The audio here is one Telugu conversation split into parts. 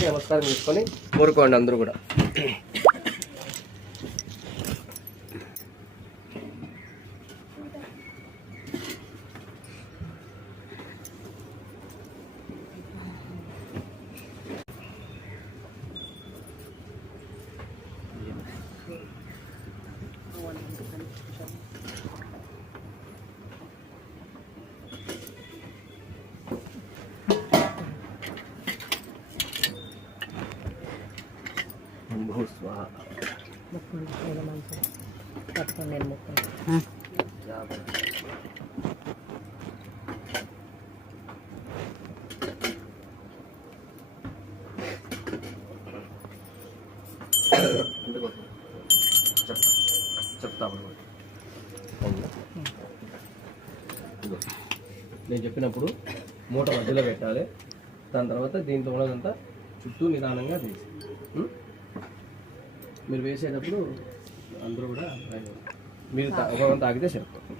పాదాలకు నమస్కారం చేసుకొని కోరుకోండి అందరూ కూడా. నేను చెప్పినప్పుడు మూట మధ్యలో పెట్టాలి. దాని తర్వాత దీంతో ఉన్నదంతా చుట్టూ నిదానంగా వేసి మీరు వేసేటప్పుడు అందరూ కూడా మీరు తాగితే సరిపోతుంది.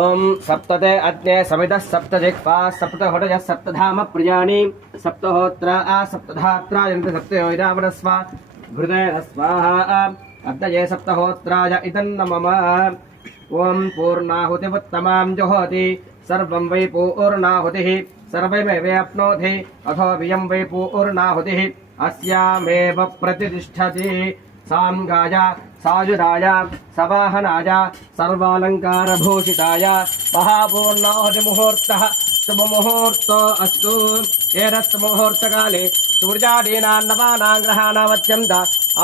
ఓం సప్తతే అగ్నే సమిత సప్తజిహ్వా సప్తహోటజ సప్తధామ ప్రియాణి సప్తహోత్ర ఆ సప్తధాత్రాయంత సప్తయోరావణస్వ హృదయ స్వాహా అబ్దయే సప్తహోత్రాయ ఇదన్న మమ. ఓం పూర్ణాహుతిముత్తమాం జుహోతి సర్వం వై పూర్ణాహుతిః సర్వమేవాప్నోతి అథో వియం వై పూర్ణాహుతిః అస్యామేవ ప్రతిష్ఠతి. సాంగాయ సాయుధాయ సవాహనాయ సర్వాలంకారభూషితాయ మహాపూర్ణాహుతి ముహూర్తః శుభముహూర్తో అస్తు. ఏతత్ ముహూర్తకాలే సూర్యాదీనాన్నవానాం గ్రహాణామత్యంత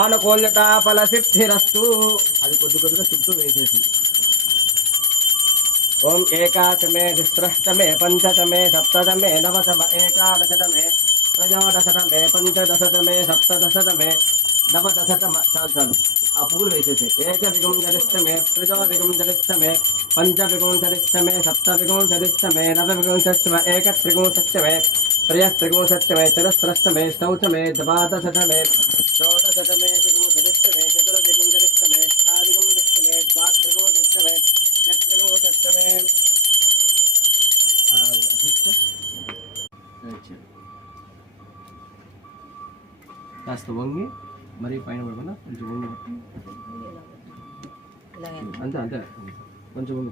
ఆనుకూల్యతా ఫలసిద్ధిరస్తు. అది కొద్దిగా చుట్టూ వేసేసి ఓం ఏకాశమే తిస్రష్టమే పంచతమే సప్తతమే నవతమ ఏకాదశతమే త్రయోదశతమే పంచదశతమే సప్తదశతమే నవదశతమ. చాలు ఆ పువ్వులు వేసేసి ఏకవిగుంజరిష్టమే త్రిజోవిగుంజరిష్టమే పంచవిగుంజరిష్టమే సప్తవిగుంజరిష్టమే నవవిగుంజరిష్టమే ఏకత్రిగుంసష్టమే త్రయస్త్రిగుంసష్టమే చతుస్రష్టమే శౌచమే ద్వాదశతమే షోడశతమే విగుంజరిష్టమే చతుర్విగుంజరిష్టమే అవిగుంజరిష్టమే ద్వాత్రిగుంజరిష్టమే చత్రిగుంసష్టమే. కాస్త వంగి మరి పైన పడకుండా కొంచెం వంగి అంతే కొంచెం వంగి